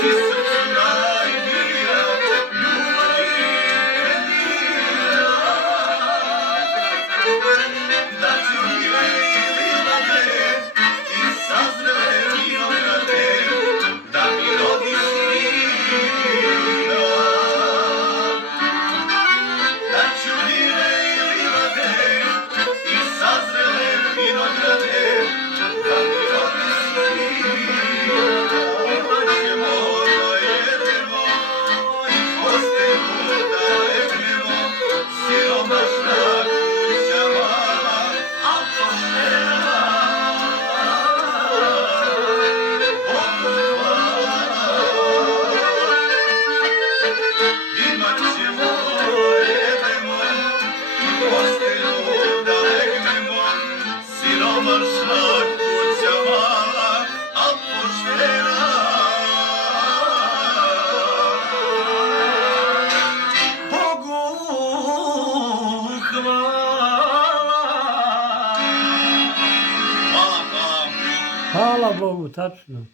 si srcu najmilija, ljubavi jedina. Da ću njive i livade i sazrele vinograde, da mi rodiš sina. Da ću njive i livade i sazrele vinograde, da mi rodiš sina. Imaćemo da jedemo i postelju da legnemo, siromašna kuća mala, a poštena. Bogu hvala. Imaćemo da jedemo i postelju da legnemo, siromašna kuća mala, a poštena. Bogu hvala. Hvala, hvala. Hvala Bogu, tačno.